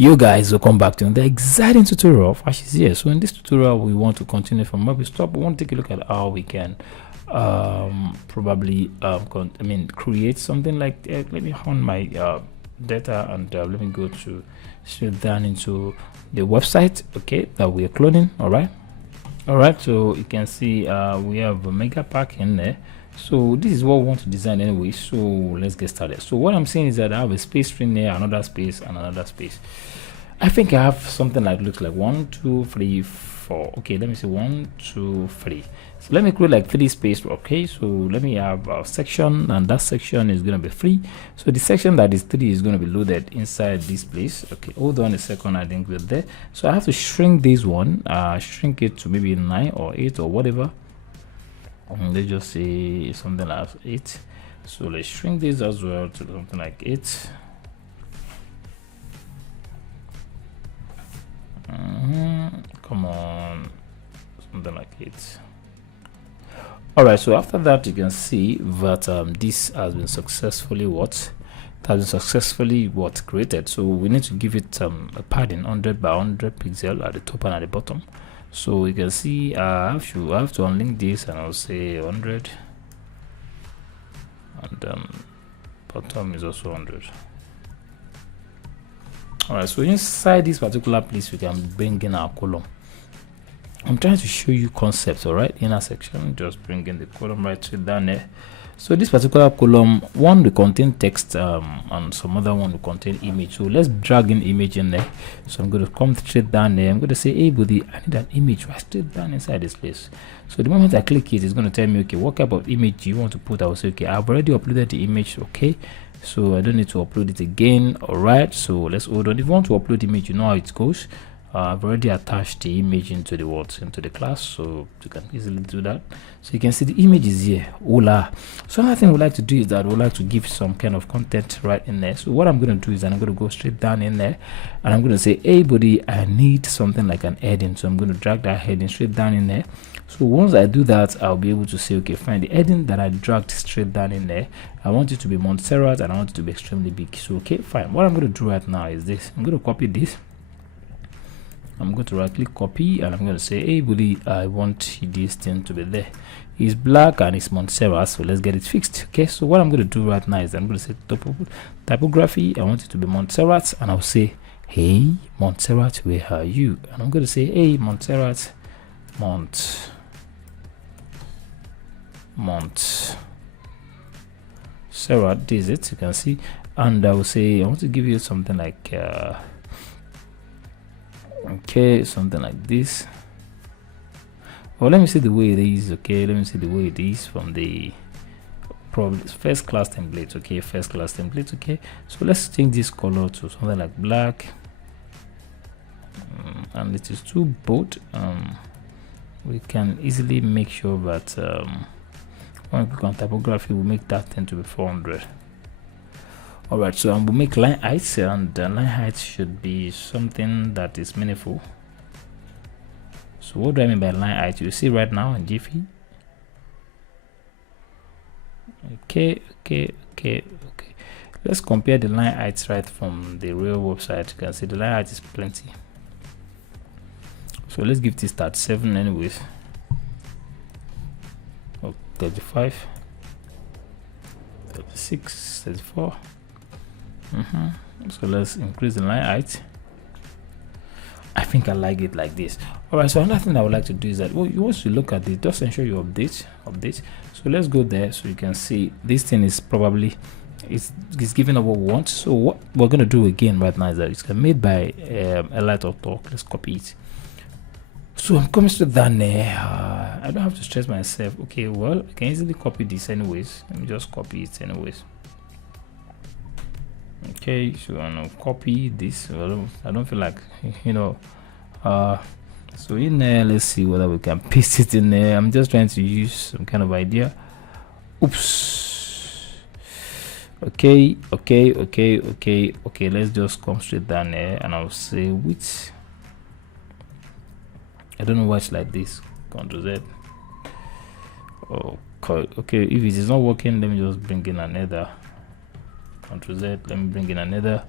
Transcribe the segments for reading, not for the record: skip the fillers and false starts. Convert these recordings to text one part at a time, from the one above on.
You guys, welcome back to the exciting tutorial of Ashes here. So in this tutorial, we want to continue from where we stopped. We want to take a look at how we can probably create something like let me on my data and let me go to straight down into the website, okay, that we are cloning. All right, so you can see we have a mega pack in there. So this is what we want to design anyway, so let's get started. So what I'm saying is that I have a space string there, another space and another space. I think I have something like looks like 1 2 3 4. Okay, let me see 1 2 3. So let me create like 3 space. Okay, so let me have a section, and that section is going to be free. So the section that is 3 is going to be loaded inside this place. Okay, hold on a second, I think we're there. So I have to shrink this one, shrink it to maybe 9 or 8 or whatever. Let's just say something like 8. So let's shrink this as well to something like 8. Come on, something like 8. All right, so after that you can see that this has been successfully created. So we need to give it a padding 100 by 100 pixel at the top and at the bottom. So you can see I have to unlink this, and I'll say 100, and bottom is also 100. All right, so inside this particular place we can bring in our column. I'm trying to show you concepts. All right, inner section, just bring in the column right down there. So this particular column, one will contain text and some other one will contain image. So let's drag in image in there. So I'm going to come straight down there. I'm going to say, hey buddy, I need an image right straight down inside this place. So the moment I click it, it's going to tell me, okay, what type of image you want to put. I will say, okay, I've already uploaded the image. Okay, so I don't need to upload it again. All right, so let's hold on. If you want to upload image, you know how it goes. I've already attached the image into the class, so you can easily do that. So you can see the image is here. Hola. So another thing we like to do is that we like to give some kind of content right in there. So what I'm going to do is that I'm going to go straight down in there, and I'm going to say, hey buddy, I need something like an heading. So I'm going to drag that heading straight down in there. So once I do that, I'll be able to say, okay, find the heading that I dragged straight down in there. I want it to be Montserrat, and I want it to be extremely big. So okay, fine. What I'm going to do right now is this. I'm going to copy this. I'm going to right click copy, and I'm going to say, hey buddy, I want this thing to be there. It's black and it's Montserrat, so let's get it fixed. Okay, so what I'm going to do right now is I'm going to say typography. I want it to be Montserrat, and I'll say, hey Montserrat, where are you? And I'm going to say, hey Montserrat, Montserrat, this is it, you can see. And I will say, I want to give you something like okay, something like this. Well, let me see the way it is. Okay, let me see the way it is from the probably first class template. Okay, first class template. Okay, so let's change this color to something like black, and it is too bold. We can easily make sure that when we click on typography, we make that thing to be 400. All right, so we'll make line heights, and the line height should be something that is meaningful. So what do I mean by line height? You see right now in Jiffy. Okay. Let's compare the line heights right from the real website. You can see the line height is plenty. So let's give this 37 anyways. Oh, 35, 36, 34. So let's increase the line height. I think I like it like this. All right, so another thing I would like to do is that you want to look at it, just ensure you update. So let's go there, so you can see this thing is probably it's giving us what we want. So what we're going to do again right now is that it's made by Elite of Talk. Let's copy it. So I'm coming to that there. I don't have to stress myself. Okay, well, I can easily copy this anyways. Let me just copy it anyways. Okay, so I'm gonna copy this. Well, I don't feel like, you know, so in there, let's see whether we can paste it in there. I'm just trying to use some kind of idea. Oops. Okay, let's just come straight down there, and I'll say which, I don't know why it's like this. Ctrl Z. Okay, if it is not working, let me just bring in another. Ctrl Z, let me bring in another.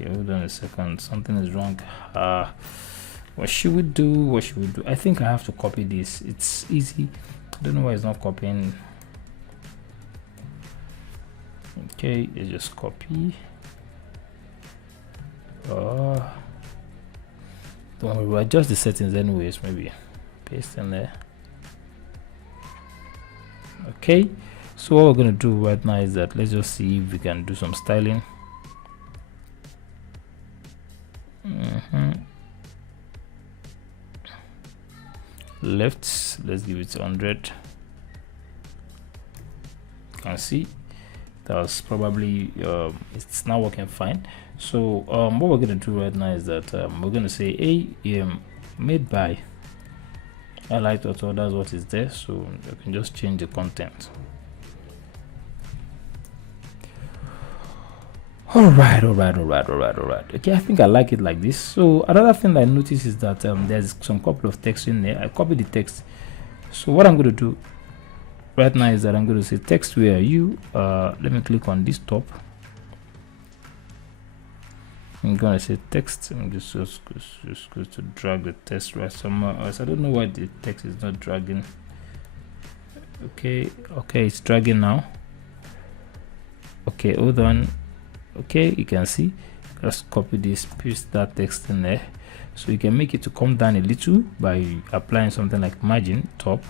Okay, hold on a second, something is wrong. What should we do? I think I have to copy this. It's easy. I don't know why it's not copying. Okay, you just copy. Don't worry, we'll adjust the settings anyways. Maybe paste in there. Okay, so what we're going to do right now is that let's just see if we can do some styling. Left, let's give it 100. You can see that was probably it's now working fine. So what we're going to do right now is that we're going to say made by Highlight Auto. That's what is there, so you can just change the content. All right. Okay, I think I like it like this. So another thing that I noticed is that there's some couple of text in there. I copied the text. So what I'm going to do right now is that I'm going to say text, where are you? Let me click on this top. I'm going to say text. I'm just going to drag the text right somewhere else. I don't know why the text is not dragging. Okay, it's dragging now. Okay, hold on. Okay, you can see, just copy this, paste that text in there. So you can make it to come down a little by applying something like margin top.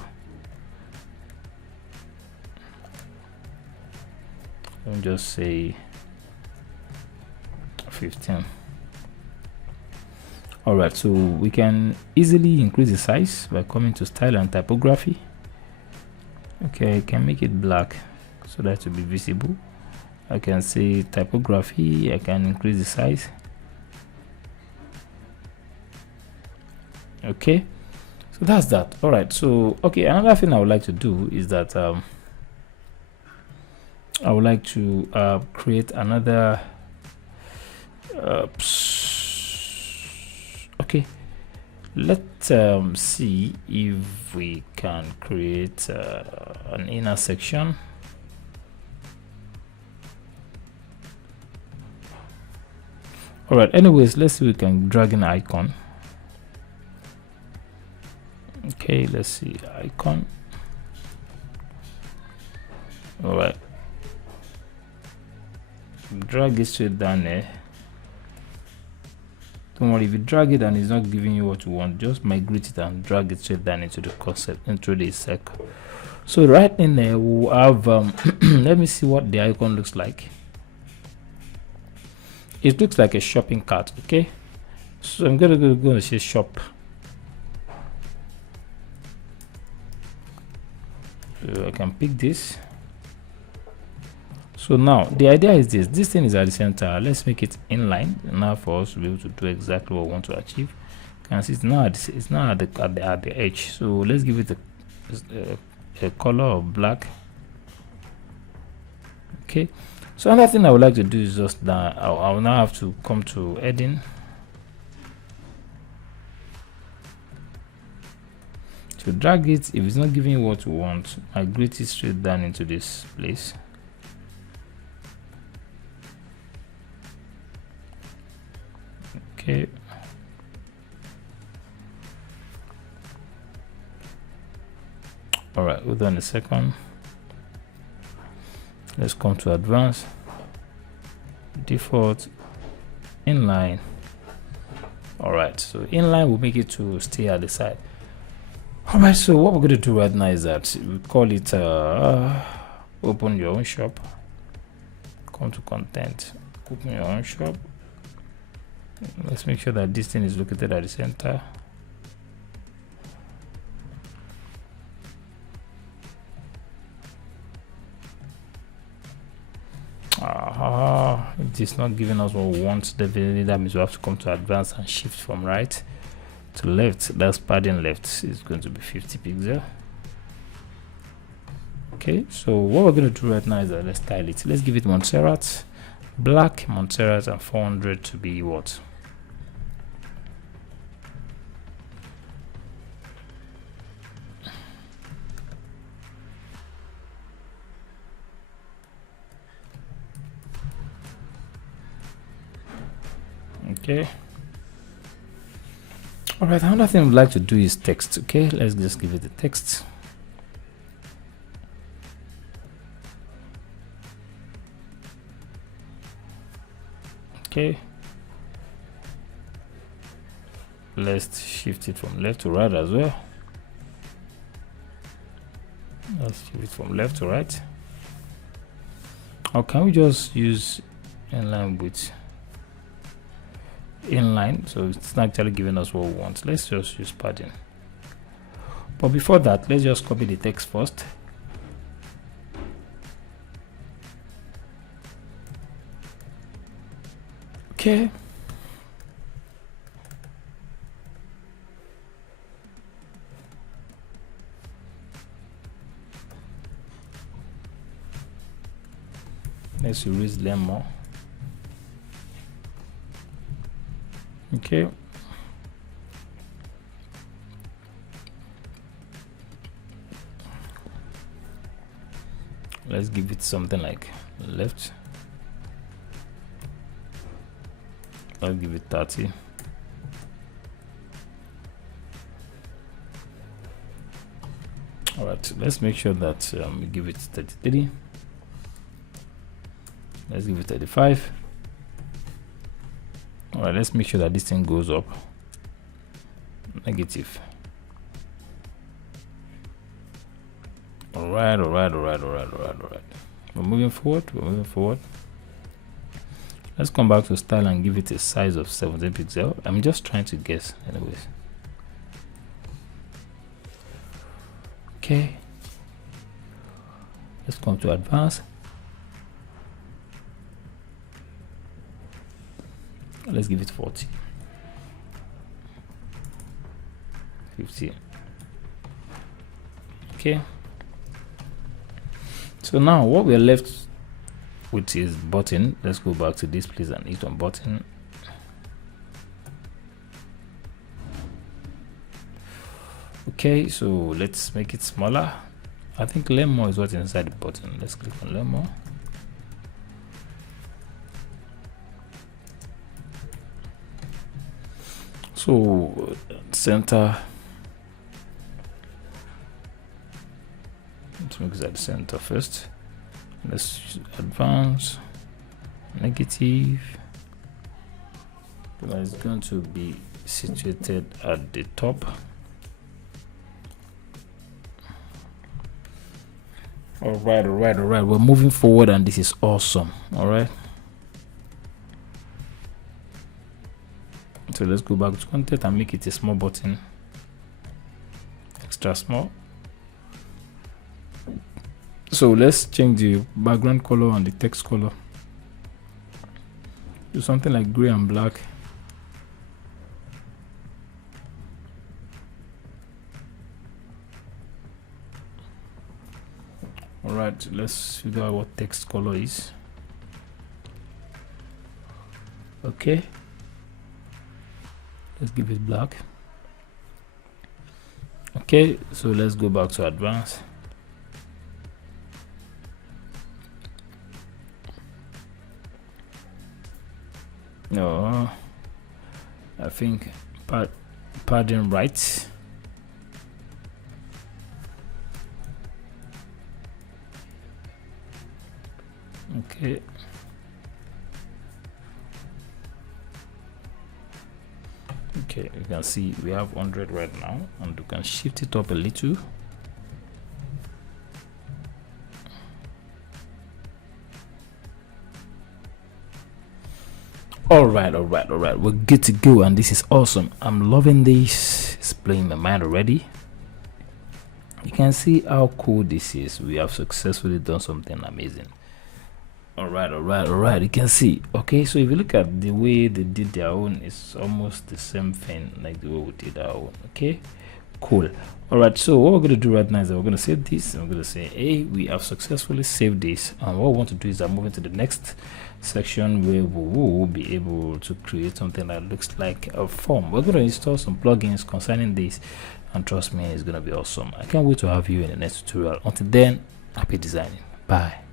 I'll just say 15. All right, so we can easily increase the size by coming to style and typography. Okay, I can make it black so that will be visible. I can say typography, I can increase the size. Okay, so that's that. All right, so okay, another thing I would like to do is that I would like to create another okay, let's see if we can create an inner section. All right, anyways, let's see if we can drag an icon. Okay, let's see, icon. All right, drag it straight down there. Don't worry, if you drag it and it's not giving you what you want, just migrate it and drag it straight down into the concept, into the circle. So right in there we'll have let me see what the icon looks like. It looks like a shopping cart. Okay, so I'm gonna go and say shop. So I can pick this. So now the idea is this thing is at the center. Let's make it inline now for us to be able to do exactly what we want to achieve. You can see it's not at the edge. So let's give it a color of black. Okay, so another thing I would like to do is just that I'll now have to come to heading. To drag it, if it's not giving you what you want, migrate it straight down into this place. Okay, all right, hold on a second. Let's come to advanced, default, inline. All right, so inline will make it to stay at the side. All right, so what we're going to do right now is that we call it open your own shop. Come to content, open your own shop. Let's make sure that this thing is located at the center. It is not giving us what we want. Definitely that means we have to come to advanced and shift from right to left. That's padding left is going to be 50 pixels. Okay, so what we're going to do right now is that let's style it. Let's give it Montserrat, black Montserrat, and 400 to be what? Okay. All right, another thing we'd like to do is text. Okay, let's just give it the text. Okay, let's shift it from left to right as well. Let's shift it from left to right. Or can we just use inline with inline, so it's not actually giving us what we want? Let's just use padding. But before that, let's just copy the text first. Okay. Let's erase them more. Okay. Let's give it something like left. I'll give it 30. All right, let's make sure that we give it 33. Let's give it 35. All right, let's make sure that this thing goes up. Negative. All right. We're moving forward. Let's come back to style and give it a size of 17 pixel. I'm just trying to guess anyways. Okay, let's come to advanced. Let's give it 40, 50. Okay, so now what we're left with is button. Let's go back to this please and hit on button. Okay, so let's make it smaller. I think learn more is what's inside the button. Let's click on learn more. So center, let's make that center first. Let's advance, negative. It's going to be situated at the top. All right. We're moving forward, and this is awesome. All right. So let's go back to content and make it a small button, extra small. So let's change the background color and the text color. Do something like gray and black. All right, let's figure out what text color is. Okay, let's give it black. Okay, so let's go back to advanced. No, I think padding right. Okay, you can see we have 100 right now, and we can shift it up a little. All right, we're good to go, and this is awesome. I'm loving this. It's blowing my mind already. You can see how cool this is. We have successfully done something amazing. All right, you can see. Okay, so if you look at the way they did their own, it's almost the same thing like the way we did our own. Okay, cool. All right, so what we're going to do right now is that we're going to save this, and we're going to say, hey, we have successfully saved this, and what we want to do is that moving to the next section where we will be able to create something that looks like a form. We're going to install some plugins concerning this, and trust me, it's going to be awesome. I can't wait to have you in the next tutorial. Until then, happy designing. Bye.